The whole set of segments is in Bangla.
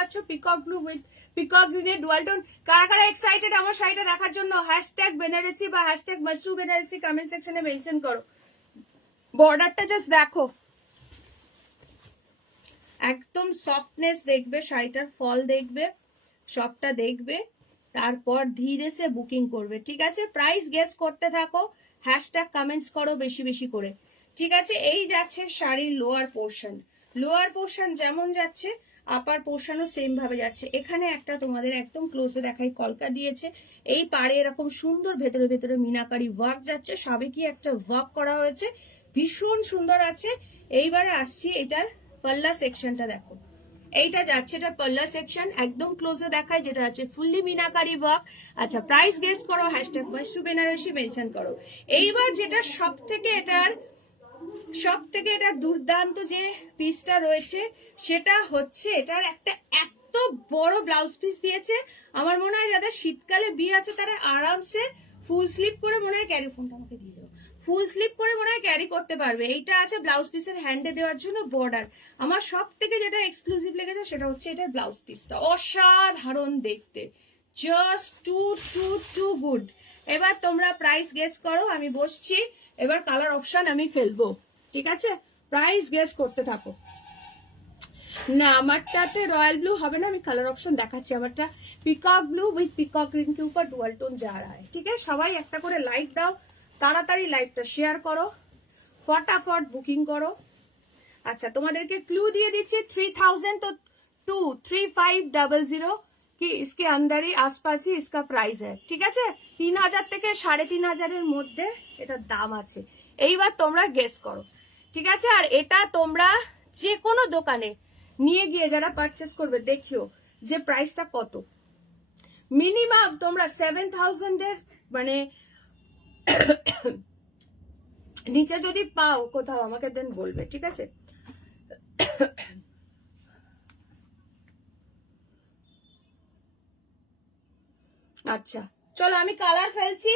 পাচ্ছ পিকক ব্লু উইথ পিকক গ্রিনের ডুয়াল টোন। কারা কারা এক্সাইটেড আমার শাড়িটা দেখার জন্য হ্যাশট্যাগ বেনারসি বা হ্যাশট্যাগ মাশরু বেনারসি কমেন্ট সেকশনে মেনশন করো। বর্ডারটা জাস্ট দেখো, একদম সফটনেস দেখবে, শাড়িটার ফল দেখবে, সবটা দেখবে, তারপর ধীরে সে বুকিং করবে। ঠিক আছে, প্রাইস গেস করতে থাকো, হ্যাশট্যাগ কমেন্টস করো বেশি বেশি করে। ঠিক আছে, এই যাচ্ছে শাড়ির লোয়ার পোর্শন। লোয়ার পোর্শন যেমন যাচ্ছে আপার পোর্শনও সেম ভাবে যাচ্ছে। এখানে একটা তোমাদের একদম ক্লোজে দেখাই কলকা দিয়েছে, এই পাড়ে এরকম সুন্দর ভেতরে ভেতরে মিনাকারি ওয়ার্ক যাচ্ছে, সাবেকি একটা ওয়ার্ক করা হয়েছে, ভীষণ সুন্দর আছে। এইবারে আসছি এটার পাল্লা সেকশনটা দেখো, এইটা যাচ্ছে এটা পাল্লা সেকশন, একদম ক্লোজে দেখায়, যেটা আছে ফুললি মিনাকারি ওয়ার্ক। আচ্ছা প্রাইস গেস করো, হ্যাশট্যাগ মাশরু বেনারসি মেনশন করো। এইবার যেটা সব থেকে এটার দুর্দান্ত যে পিসটা রয়েছে সেটা হচ্ছে এটার একটা এত বড় ব্লাউজ পিস দিয়েছে। আমার মনে হয় যাদের শীতকালে বিয়ে আছে তারা আরামসে ফুল স্লিভ করে মনে হয় ক্যারি, ফোনটা আমাকে দিয়ে দেবো, ফুল স্লিভ করে মনে হয় ক্যারি করতে পারবে। এইটা আছে ব্লাউজ পিসের হ্যান্ডে দেওয়ার জন্য বর্ডার। আমার সব থেকে যেটা এক্সক্লুসিভ লেগেছে সেটা হচ্ছে এটার ব্লাউজ পিসটা, অসাধারণ দেখতে, জাস্ট টু গুড। এবার তোমরা প্রাইস গেস করো, আমি বসছি, এবার কালার অপশন আমি ফেলবো। ঠিক আছে, প্রাইস গেস করতে থাকো। না আমারটাতে রয়্যাল ব্লু হবে না, আমি কালার অপশন দেখাচ্ছি। আমারটা peacock blue with peacock green के ऊपर डुअल टोन जा रहा है। ঠিক আছে, সবাই একটা করে লাইক দাও, তাড়াতাড়ি লাইকটা শেয়ার করো, ফটাফট বুকিং করো। আচ্ছা তোমাদেরকে ক্লু দিয়ে দিচ্ছি, 3000 तो 23500 কি इसके अंदर ही आसपास ही इसका प्राइस है। ঠিক আছে, 3000 থেকে 3500 এর মধ্যে এটার দাম আছে। এইবার তোমরা গেস করো। ঠিক আছে, আর এটা তোমরা যে কোনো দোকানে নিয়ে গিয়ে যারা পারচেস করবে দেখিও যে প্রাইসটা কত। মিনিমাম তোমরা 7000 এর মানে নিচে যদি পাও কোথাও আমাকে দেন বলবে। ঠিক আছে, আচ্ছা চলো আমি কালার ফেলছি,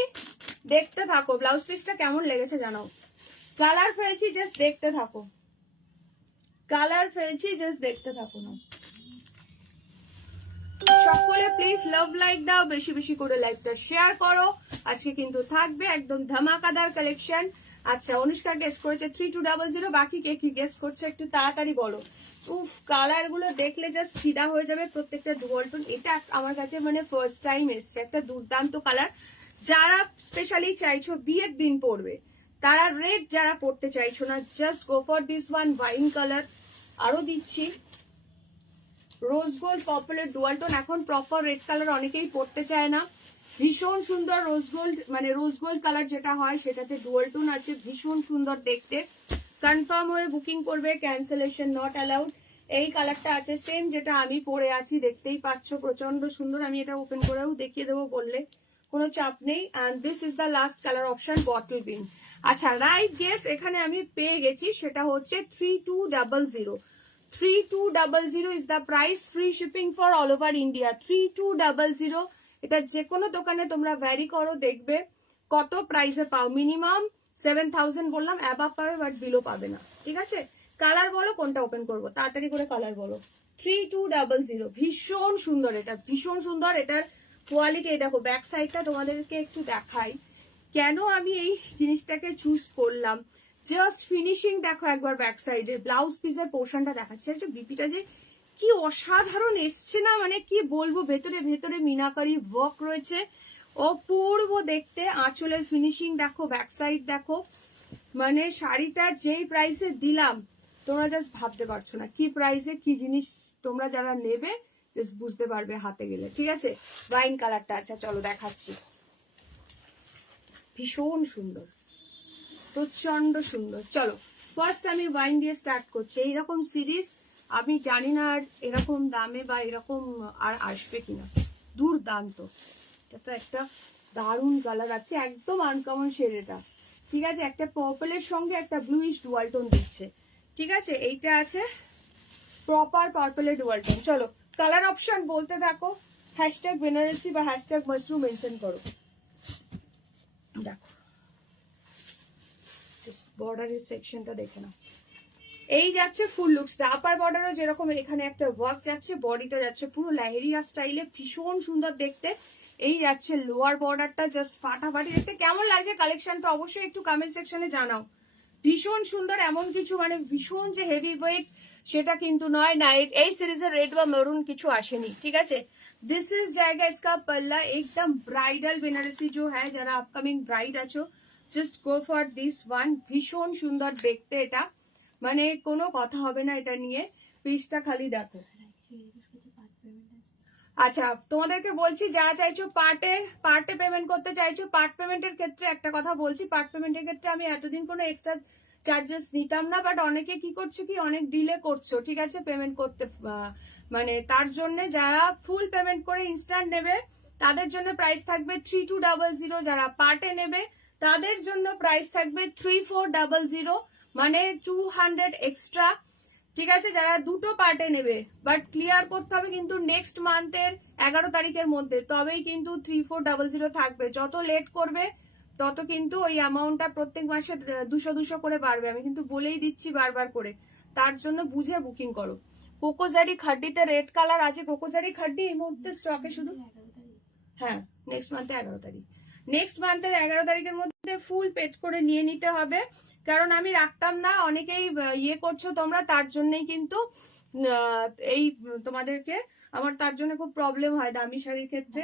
দেখতে থাকো ব্লাউজ পিসটা কেমন লেগেছে জানাও। কালার ফেলছি, জাস্ট দেখতে থাকো, কালার ফেলছি, জাস্ট দেখতে থাকো না। সকলে প্লিজ লাভ লাইক দাও, বেশি বেশি করে লাইকটা শেয়ার করো। আজকে কিন্তু থাকবে একদম ধামাকাদার কালেকশন। আচ্ছা অনুষ্কা গেস করেছে 3200, বাকি কে কি গেস করছে একটু তাড়াতাড়ি বলো। উফ কালার গুলো দেখলে জাস্ট ফিদা হয়ে যাবে প্রত্যেকটা ডুয়াল টোন। এটা আমার কাছে মানে ফার্স্ট টাইম এসছে, একটা দুর্দান্ত কালার। যারা স্পেশালি চাইছো বিয়ের দিন পরবে তারা, রেড যারা পড়তে চাইছো না, just go for this one wine colour. আরো দিচ্ছি রোজ গোল্ড পার্পলের ডুয়াল টোন, এখন প্রপার রেড কালার অনেকেই পড়তে চায় না, ভীষণ সুন্দর রোজ গোল্ড মানে রোজ গোল্ড কালার যেটা হয় সেটাতে ডুয়াল টোন আছে, ভীষণ সুন্দর দেখতে। কনফার্ম হয়ে বুকিং করবে, ক্যান্সেলেশন নট অ্যালাউড। এই কালারটা আছে সেম যেটা আমি পরে আছি, দেখতেই পাচ্ছ প্রচন্ড সুন্দর। আমি এটা ওপেন করেও দেখিয়ে দেবো বললে কোনো চাপ নেই। And this is the last colour option bottle green. আচ্ছা রাইট গেস এখানে আমি পেয়ে গেছি, সেটা হচ্ছে 3200। 3200 is the price, free shipping for all over India। 3200 এটা যে কোনো দোকানে তোমরা ভ্যারি করো দেখবে কত প্রাইসে পাও। মিনিমাম 7000 বললাম, অ্যাবাভ পাবে বাট বিলো পাবে না। ঠিক আছে, কালার বলো কোনটা ওপেন করবো, তাড়াতাড়ি করে কালার বলো। 3200 ভীষণ সুন্দর, এটা ভীষণ সুন্দর। এটার কোয়ালিটি দেখো, ব্যাক সাইডটা তোমাদেরকে একটু দেখাই কেন আমি এই জিনিসটাকে চুজ করলাম। জাস্ট ফিনিশিং দেখো একবার ব্যাক সাইডে, ব্লাউজ পিসের পোর্শনটা দেখাচ্ছে, একটা বিপিটা যে কি অসাধারণ এসছে না, মানে কি বলবো, ভেতরে ভেতরে মিনাকারি ওয়ার্ক রয়েছে, অপূর্ব দেখতে। আঁচলের ফিনিশিং দেখো, ব্যাক সাইড দেখো, মানে শাড়িটা যেই প্রাইসে দিলাম তোমরা জাস্ট ভাবতে পারছো না কি প্রাইসে কি জিনিস, তোমরা যারা নেবে জাস্ট বুঝতে পারবে হাতে গেলে। ঠিক আছে, ওয়াইন কালারটা আচ্ছা চলো দেখাচ্ছি, ভীষণ সুন্দর, প্রচন্ড সুন্দর। চলো ফার্স্ট আমি ওয়াইন দিয়ে স্টার্ট করছি। এইরকম সিরিজ আমি জানি না আর এরকম দামে বা এরকম আর আসবে কিনা, দুর্দান্ত। এটা তো একটা দারুণ কালার আছে, একদম আনকমন শেড এটা। ঠিক আছে, একটা পার্পলের সঙ্গে একটা ব্লুইশ ডুয়াল টোন দিচ্ছে। ঠিক আছে, এইটা আছে প্রপার পার্পলের ডুয়াল টোন। চলো কালার অপশন বলতে থাকো, হ্যাশট্যাগ বেনারসি বা হ্যাশট্যাগ মাশরু মেনশন করো। দেখো বর্ডারের সেকশনটা দেখে নাও, এই যাচ্ছে ফুল লুকসটা, আপার বর্ডারও যেরকম এখানে একটা ওয়ার্ক যাচ্ছে, বডিটা যাচ্ছে পুরো লেহেরিয়া স্টাইলে, ভীষণ সুন্দর দেখতে। এই যাচ্ছে লোয়ার বর্ডারটা, জাস্ট ফাটাফাটি দেখতে। কেমন লাগছে কালেকশনটা অবশ্যই একটু কমেন্ট সেকশনে জানাও। ভীষণ সুন্দর, এমন কিছু মানে ভীষণ যে হেভি ওয়েট সেটা কিন্তু নয় না, এই সিরিজের রেড বা মেরুন কিছু আসেনি, ঠিক আছে। দিস ইজ জায়গা इसका पल्ला एकदम ब्राइडल বেনারসি जो है, যারা আপকামিং ব্রাইড আছো just go for this one. ভীষণ সুন্দর দেখতে এটা, মানে কোনো কথা হবে না এটা নিয়ে। পিসটা খালি দেখো। আচ্ছা তোমাদেরকে বলছি, যারা চাইছো পার্টে পেমেন্ট করতে চাইছো, পার্ট পেমেন্টের ক্ষেত্রে একটা কথা বলছি, পার্ট পেমেন্টের ক্ষেত্রে আমি এতদিন কোনো এক্সট্রা চার্জেস নিতাম না, বাট অনেকে কি করছো কি অনেক ডিলে করছো, ঠিক আছে পেমেন্ট করতে, মানে তার জন্য যারা ফুল পেমেন্ট করে ইনস্ট্যান্ট নেবে তাদের জন্য প্রাইস থাকবে 3200, যারা পার্টে নেবে তাদের জন্য প্রাইস থাকবে 3400, মানে 200 এক্সট্রা, ঠিক আছে। যারা দুটো পার্টে নেবে, বাট ক্লিয়ার করতে হবে কিন্তু নেক্সট মান্থের 11 তারিখের মধ্যে, তবেই কিন্তু 3400 থাকবে। যত লেট করবে তত কিন্তু ওই অ্যামাউন্টটা প্রত্যেক মাসে 200 করে বাড়বে, আমি কিন্তু বলেই দিচ্ছি বারবার করে, তার জন্য বুঝে বুকিং করো। কোকোজারি খাড্ডিতে রেড কালার আছে, কোকোজারি খাড্ডি এই মুহূর্তে স্টকে শুধু, হ্যাঁ নেক্সট মান্থে 11 তারিখ, নেক্সট মান্থের 11 তারিখের মধ্যে ফুল পেড করে নিয়ে নিতে হবে, কারণ আমি রাখতাম না, অনেকেই ইয়ে করছো তোমরা, তার জন্যই কিন্তু এই তোমাদেরকে আমার তার জন্য খুব প্রবলেম হয় দামি শাড়ির ক্ষেত্রে।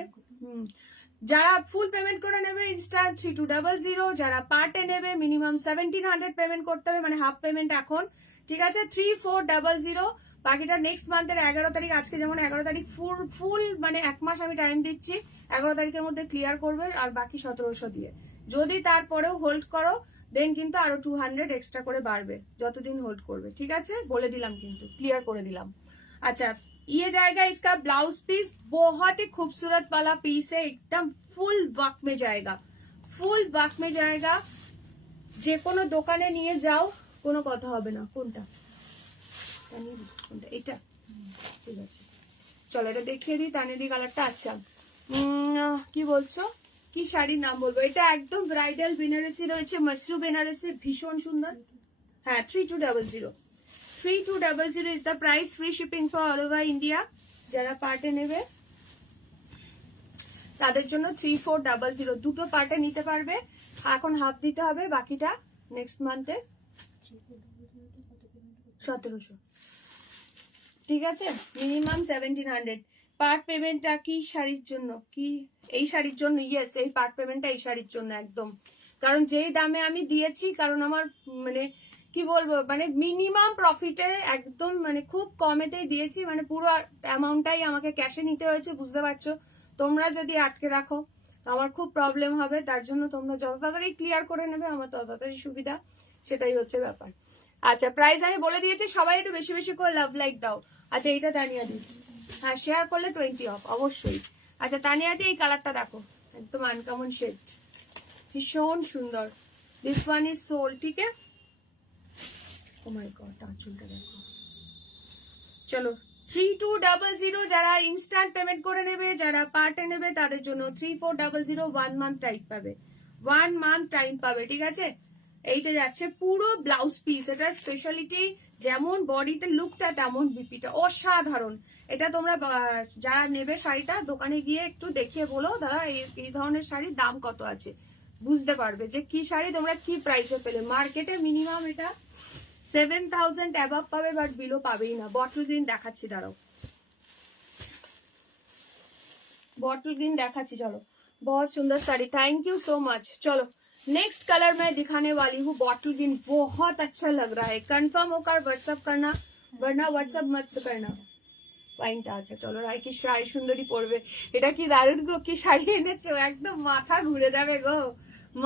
যারা ফুল পেমেন্ট করে নেবে ইনস্ট্যান্ট 3200, যারা পার্টে নেবে মিনিমাম 1700 পেমেন্ট করতে হবে, মানে হাফ পেমেন্ট এখন, ঠিক আছে 3400। বাকিটা নেক্সট মান্থের 11 তারিখ, আজকে যেমন 11 তারিখ, ফুল মানে এক মাস আমি টাইম দিচ্ছি, 11 তারিখের মধ্যে ক্লিয়ার করবে, আর বাকি 1700 দিয়ে। যদি তারপরেও হোল্ড করো দেন কিন্তু আরো 200 এক্সট্রা করে বাড়বে, যতদিন হোল্ড করবে, ঠিক আছে বলে দিলাম, কিন্তু ক্লিয়ার করে দিলাম। अच्छा ये जाएगा इसका ब्लाउज पीस, बहुत ही खूबसूरत वाला पीस है, एकदम फुल वर्क में जाएगा, फुल वर्क में जाएगा। যে কোনো দোকানে নিয়ে যাও কোনো কথা হবে না। কোনটা এটা ঠিক আছে, চলো এটা দেখিয়ে দিই, তানিদি কালারটা। আচ্ছা কি বলছো, কি শাড়ির নাম বলবো, এটা একদম ব্রাইডাল বেনারসি রয়েছে, মশরু বেনারসি, ভীষণ সুন্দর। হ্যাঁ 3200, 3200 is the price, free shipping for all over India। যারা পার্টে নেবে তাদের জন্য 3400, দুটো পার্টে নিতে পারবে, এখন হাফ দিতে হবে, বাকিটা নেক্সট মান্থে 1700, ঠিক আছে মিনিমাম 1700। পার্ট পেমেন্টটা কি শাড়ির জন্য, কি এই শাড়ির জন্য, ইয়েস এই পার্ট পেমেন্টটা এই শাড়ির জন্য একদম, কারণ যেই দামে আমি দিয়েছি, কারণ আমার মানে কি বলবো, মানে মিনিমাম প্রফিটে একদম, মানে খুব কমেতেই দিয়েছি, মানে পুরো অ্যামাউন্টটাই আমাকে ক্যাশে নিতে হয়েছে, বুঝতে পারছো। তোমরা যদি আটকে রাখো আমার খুব প্রবলেম হবে, তার জন্য তোমরা যত তাড়াতাড়ি ক্লিয়ার করে নেবে আমার তত তাড়াতাড়ি সুবিধা, সেটাই হচ্ছে ব্যাপার। আচ্ছা প্রাইস আমি বলে দিয়েছি, সবাই একটু বেশি বেশি করে লাভ লাইক দাও। আচ্ছা এইটা তানিয়া দি, হ্যাঁ শেয়ার করলে 20 অফ অবশ্যই। আচ্ছা তানিয়া দি এই কালারটা দেখো, একদম আনকমন শেড, ভীষণ সুন্দর। দিস ওয়ান ইজ সোল, ঠিক আছে। ও মাই গড আঁচলটা দেখো। চলো 3200, যারা ইনস্ট্যান্ট পেমেন্ট করে নেবে, যারা পার্টে নেবে তাদের জন্য 3400, 1 মান্থ টাইম পাবে, 1 মান্থ টাইম পাবে, ঠিক আছে। এইটা যাচ্ছে পুরো ব্লাউজ পিস, এটা স্পেশালিটি, যেমন বডিটা লুকটা তেমন বিপিটা অসাধারণ। এটা তোমরা যারা নেবে শাড়িটা দোকানে গিয়ে একটু দেখিয়ে বলো দাদা এই ধরনের শাড়ির দাম কত আছে, বুঝতে পারবে যে কি শাড়ি তোমরা কি প্রাইসে পেলে। মার্কেটে মিনিমাম এটা 7000 অ্যাবাভ পাবে, বাট বিলো পাবেই না। বটল গ্রিন দেখাচ্ছি, দাঁড়াও बॉटल ग्रीन দেখাচ্ছি, চলো बहुत सुंदर sari, thank you so much. चलो नेक्स्ट कलर मैं दिखाने वाली हूँ, बॉटल ग्रीन बहुत अच्छा लग रहा है, कंफर्म होकर व्हाट्सअप करना, वरना व्हाट्सअप मत करना। পাইনটা আচ্ছা চলো, রায় কি শাড়ি সুন্দরী পরবে, এটা কি দারুণ গো, কি শাড়ি এনেছো, একদম মাথা ঘুরে যাবে গো,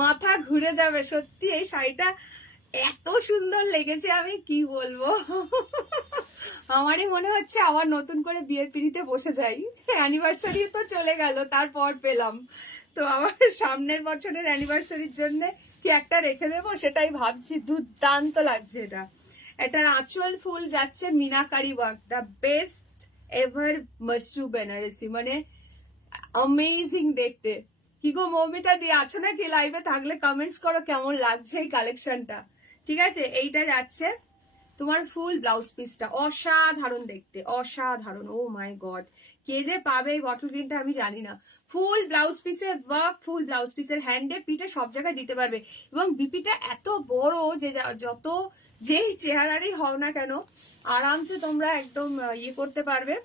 মাথা ঘুরে যাবে সত্যি। এই শাড়িটা এত সুন্দর লেগেছে, আমি কি বলবো, আমারই মনে হচ্ছে আবার নতুন করে বিয়ের পিড়িতে বসে যাই। অ্যানিভার্সারি তো চলে গেল, তারপর পেলাম, তো আবার সামনের বছরের অ্যানিভার্সারির জন্য কি একটা রেখে দেবো, সেটাই ভাবছি। দুর্দান্ত লাগছে এটা। এটা আঁচল ফুল যাচ্ছে meenakari work, the best ever Mashru Banarasi, মানে অ্যামেজিং দেখতে। কি গো মৌমিতা দিয়ে আছো নাকি লাইভে, থাকলে কমেন্টস করো কেমন লাগছে এই কালেকশনটা, ঠিক আছে। এইটা যাচ্ছে তোমার ফুল ব্লাউজ পিসটা অসাধারণ দেখতে, অসাধারণ। ও মাই গড, কে যে পাবে এই বটল গ্রিনটা আমি জানি না। ফুল ব্লাউজ পিসের ওয়ার্ক, ফুল ব্লাউজ পিসের হ্যান্ডে পিঠে সব জায়গায় দিতে পারবে, এবং বিপিটা এত বড় যে যত যেই চেহারারই হও না কেন আরামসে তোমরা একদম ইয়ে করতে পারবে,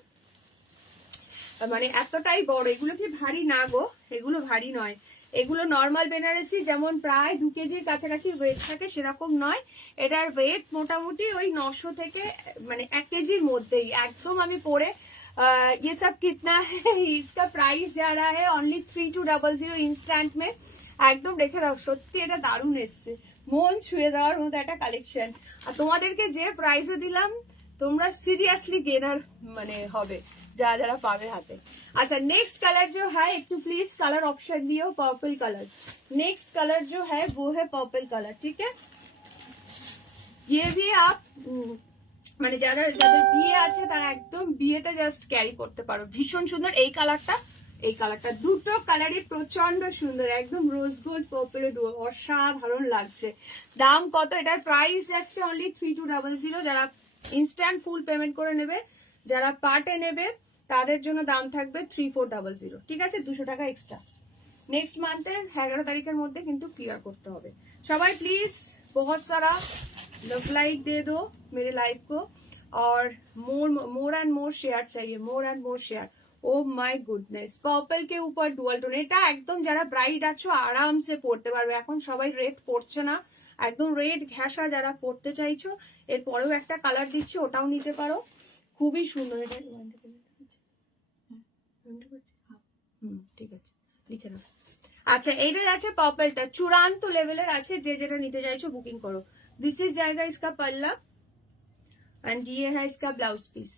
মানে এতটাই বড়। এগুলো কি ভারী না গো, এগুলো ভারী নয়, এগুলো নর্মাল বেনারসি যেমন প্রায় 2 কেজির কাছাকাছি ওয়েট থাকে সেরকম নয়, এটার ওয়েট মোটামুটি ওই 900 থেকে মানে 1 কেজির মধ্যেই একদম। আমি পরে ये सब कितना है, इसका प्राइस जा रहा है ओनली 3200 इंस्टेंट में। একদম রেখে দাও, সত্যি এটা দারুণ এসছে, মন ছুঁয়ে যাওয়ার মতো একটা কালেকশন। আর তোমাদেরকে যে প্রাইসে দিলাম তোমরা সিরিয়াসলি গেনার মানে হবে যারা যারা पावे हाथे। अच्छा नेक्स्ट कलर जो है, एक तो प्लीज कलर ऑप्शन दियो, पर्पल कलर। नेक्स्ट कलर जो है वो है पर्पल कलर, ठीक है। ये भी आप মানে যারা যাদের বিয়ে আছে তারা একদম বিয়েতে জাস্ট ক্যারি করতে পারো, ভীষণ সুন্দর। এই কালারটা দুটো কালারই প্রচন্ড সুন্দর, একদম রোজ গোল্ড পার্পল অসাধারণ লাগছে। দাম কত? এটার প্রাইস যাচ্ছে অনলি 3200। যারা ইনস্ট্যান্ট ফুল পেমেন্ট করে নেবে, যারা পার্টে নেবে তাদের জন্য দাম থাকবে 3400, ঠিক আছে, 200 টাকা এক্সট্রা। নেক্সট মান্থের 11 তারিখের মধ্যে কিন্তু ক্লিয়ার করতে হবে। সবাই প্লিজ बहुत सारा लव लाइक दे दो मेरे लाइव को, और मोर एंड मोर शेयर चाहिए, more and more share. Oh my goodness, purple के ऊपर डुअल টোন, এটা একদম যারা ব্রাইড আছো আরামসে পড়তে পারবে। এখন সবাই রেড পড়ছে না, একদম রেড ঘেঁষা যারা পড়তে চাইছো এরপরেও একটা কালার দিচ্ছি, ওটাও নিতে পারো, খুবই সুন্দর। এটা ঠিক আছে, লিখে নাও। আচ্ছা এইটা আছে পার্পলটা, চূড়ান্ত লেভেলের আছে, যে যেটা নিতে চাইছো বুকিং করো। दिस इज जाएगा इसका पल्ला एंड ये है इसका ब्लाउज पीस।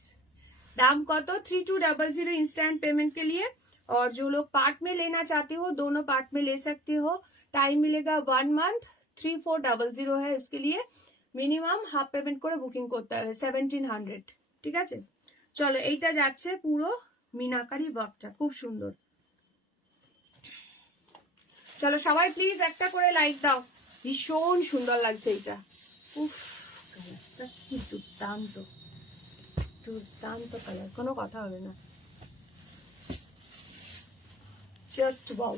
दाम कत 3200 इंस्टेंट पेमेंट के लिए, और जो लोग पार्ट में लेना चाहते हो दोनों पार्ट में ले सकते हो। टाइम मिलेगा 1 मंथ, 3400 है, उसके लिए मिनिमाम हाफ पेमेंट করে বুকিং করতে হবে 1700, ঠিক আছে। চলো এইটা যাচ্ছে পুরো মিনাকারি ওয়ার্কটা, খুব সুন্দর। চলো সবাই প্লিজ একটা করে লাইক দাও, ভীষণ সুন্দর লাগছে এটা। উফ কালারটা কি দুর্দান্ত, দুর্দান্ত কালার, কোনো কথা হবে না, জাস্ট ওয়াও।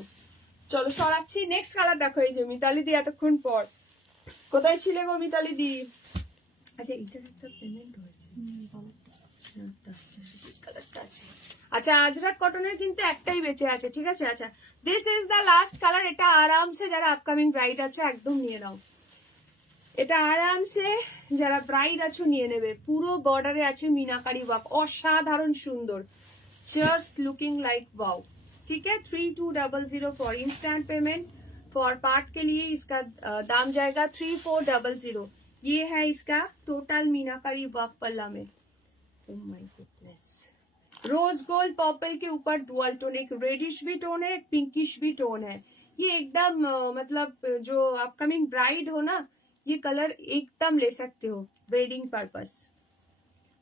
চলো সরাচ্ছি, নেক্সট কালার দেখো। এই যে মিতালি দি এতক্ষণ পর কোথায় ছিলে গো মিতালি দি? আচ্ছা এইটার একটা পেমেন্ট হয়েছে, কালারটা আছে। আচ্ছা আজরাক কটনের কিন্তু একটাই বেঁচে আছে, ঠিক আছে। আচ্ছা this is the last colour. এটা আরামসে যারা আপকামিং ব্রাইড আছে একদম নিয়ে নাও, এটা আরামসে যারা ব্রাইড আছো নিয়ে নেবে। পুরো বর্ডারে আছে মিনাকারি ওয়ার্ক, অসাধারণ সুন্দর, জাস্ট लुकिंग लाइक वाओ, ठीक है। 3200 for instant payment, for part के लिए इसका दाम जाएगा 3400। ये है इसका टोटल मीनाकारी वर्क पल्ला में। Oh my goodness, rose gold purple के ऊपर डुअल टोन, एक रेडिश भी टोन है, एक पिंकिश भी टोन है। ये एकदम मतलब जो अपकमिंग ब्राइड हो ना, ये कलर एकदम ले सकते हो वेडिंग पर्पस।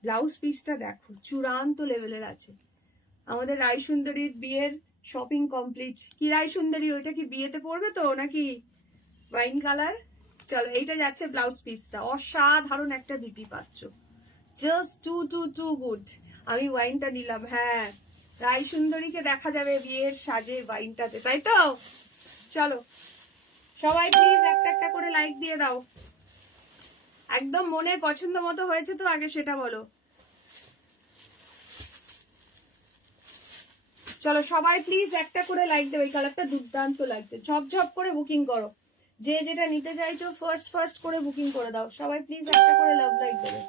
ব্লাউজ পিসটা দেখো চূড়ান্ত লেভেলের আছে। আমাদের রায় সুন্দরীর বিয়ের শপিং কমপ্লিট। কি রায় সুন্দরী, ওইটা কি বিয়েতে পড়বে তো নাকি? Wine colour. চলো এইটা যাচ্ছে ব্লাউজ পিসটা, অসাধারণ একটা বিপি পাচ্ছ, জাস্ট টু গুড। আমি ওয়াইনটা নিলাম, হ্যাঁ রায় সুন্দরীকে দেখা যাবে বিয়ের সাজে ওয়াইনটাতে, তাই তো। চলো সবাই প্লিজ একটা একটা করে লাইক দিয়ে দাও। একদম মনের পছন্দ মতো হয়েছে তো আগে সেটা বলো। চলো সবাই প্লিজ একটা করে লাইক দেবে, এই কালারটা দুর্দান্ত লাগছে, ঝপঝপ করে বুকিং করো। যে যেটা নিতে চাইছো ফার্স্ট করে বুকিং করে দাও। সবাই প্লিজ একটা করে লাভ লাইক দেবে।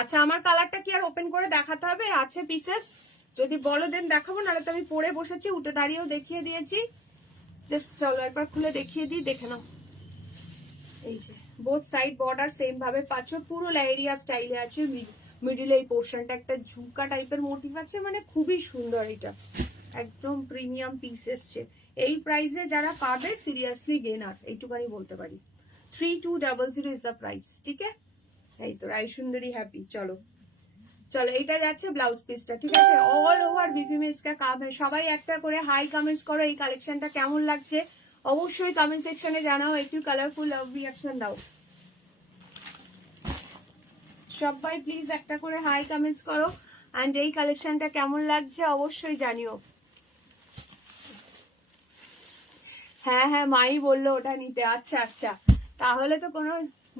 আচ্ছা আমার কালারটা কি আর ওপেন করে দেখাতে হবে? আছে পিসেস, যদি বলো দেন দেখাবো, নাহলে তো আমি পরে বসেছি, উঠে দাঁড়িয়েও দেখিয়ে দিয়েছি। জাস্ট চলো একবার খুলে দেখিয়ে দিই, দেখে নাও। এই যে বোথ সাইড বর্ডার সেম ভাবে পাচ্ছ, পুরো লেহেরিয়া স্টাইলে আছে। মিডিলে এই পোর্শনটা একটা ঝুমকা টাইপের মোটিভ আছে, মানে খুবই সুন্দর। এটা একদম প্রিমিয়াম পিস এসছে। এই প্রাইসে যারা পাবে সিরিয়াসলি গেনার, এইটুকানি বলতে পারি। 3200 ইজ দ্য প্রাইস, ঠিক আছে। এই তো রায় সুন্দরী হ্যাপি। চলো চলো এইটা যাচ্ছে ব্লাউজ পিসটা, ঠিক আছে। অল ওভার বিপি में इसका काम है। সবাই একটা করে হাই কমেন্টস করো, এই কালেকশনটা কেমন লাগছে অবশ্যই কমেন্ট সেকশনে জানাও, একটু কালারফুল লাভ রিঅ্যাকশন দাও। সবাই প্লিজ একটা করে হাই কমেন্টস করো, অ্যান্ড এই কালেকশনটা কেমন লাগছে অবশ্যই জানিও। হ্যাঁ হ্যাঁ, মাই বললো ওটা নিতে। আচ্ছা আচ্ছা, তাহলে তো কোনো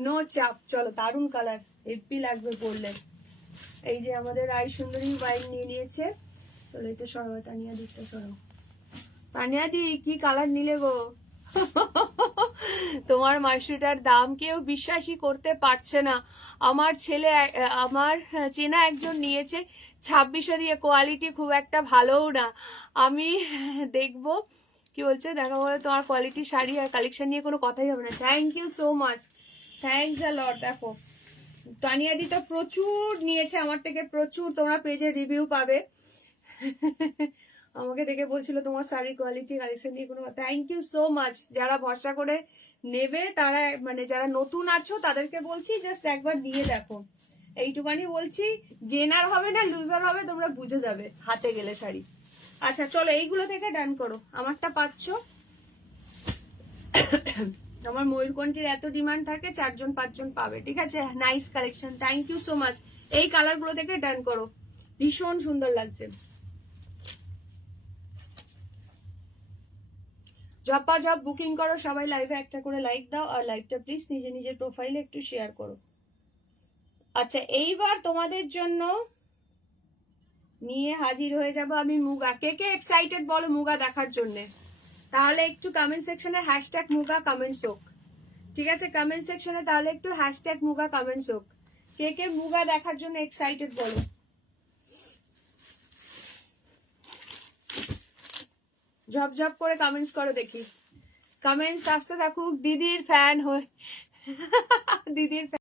নো চাপ। চলো, দারুণ কালার, হেভি লাগবে পরলে। এই যে আমাদের রাই সুন্দরী বাইক নিয়ে নিয়েছে। চলো এটা সরাও, তানিয়া দিকটা সরাও। তানিয়া দি, কি কালার নিলে গো? তোমার মাশরুটার দাম কেউ বিশ্বাসই করতে পারছে না। আমার ছেলে, আমার চেনা একজন নিয়েছে 2600 দিয়ে, কোয়ালিটি খুব একটা ভালোও না। আমি দেখবো কি বলছে, দেখা বলে তোমার কোয়ালিটি শাড়ি আর কালেকশন নিয়ে কোনো কথাই হবে না। Thank you so much, thanks a lot. দেখো তানিয়াদি তো প্রচুর নিয়েছে আমার থেকে, প্রচুর। তোমরা পেজে রিভিউ পাবে। আমাকে দেখে বলছিল তোমার শাড়ির কোয়ালিটি কালেকশন নিয়ে কোনো, থ্যাংক ইউ সো মাচ। যারা ভরসা করে নেবে তারা, মানে যারা নতুন আছো তাদেরকে বলছি জাস্ট একবার নিয়ে দেখো, এইটুকানি বলছি। গেনার হবে না লুজার হবে তোমরা বুঝে যাবে হাতে গেলে শাড়ি। আচ্ছা চলো, এইগুলো থেকে ডান করো। আমারটা পাচ্ছ। আমার ময়ূরকণ্ঠীর এত ডিমান্ড থাকে, 4জন 5জন পাবে, ঠিক আছে? Nice collection, thank you so much. এই কালার গুলো থেকে ডান করো, ভীষণ সুন্দর লাগছে। ঝপা ঝপ বুকিং করো সবাই, লাইভে একটা করে লাইক দাও, আর লাইভটা প্লিজ নিজের প্রোফাইলে একটু শেয়ার করো। আচ্ছা, এইবার তোমাদের জন্য নিয়ে হাজির হয়ে যাব আমি মুগা। কে কে এক্সাইটেড বলো মুগা দেখার জন্য? তাহলে একটু কমেন্ট সেকশনে হ্যাশট্যাগ মুগা কমেন্টস হোক, ঠিক আছে? কমেন্ট সেকশনে তাহলে একটু হ্যাশট্যাগ মুগা কমেন্টস হোক। কে কে মুগা দেখার জন্য এক্সাইটেড বলো। ঝপঝপ করে কমেন্টস করো দেখি। কমেন্টস আসতে থাকুক। দিদির ফ্যান হয়ে দিদির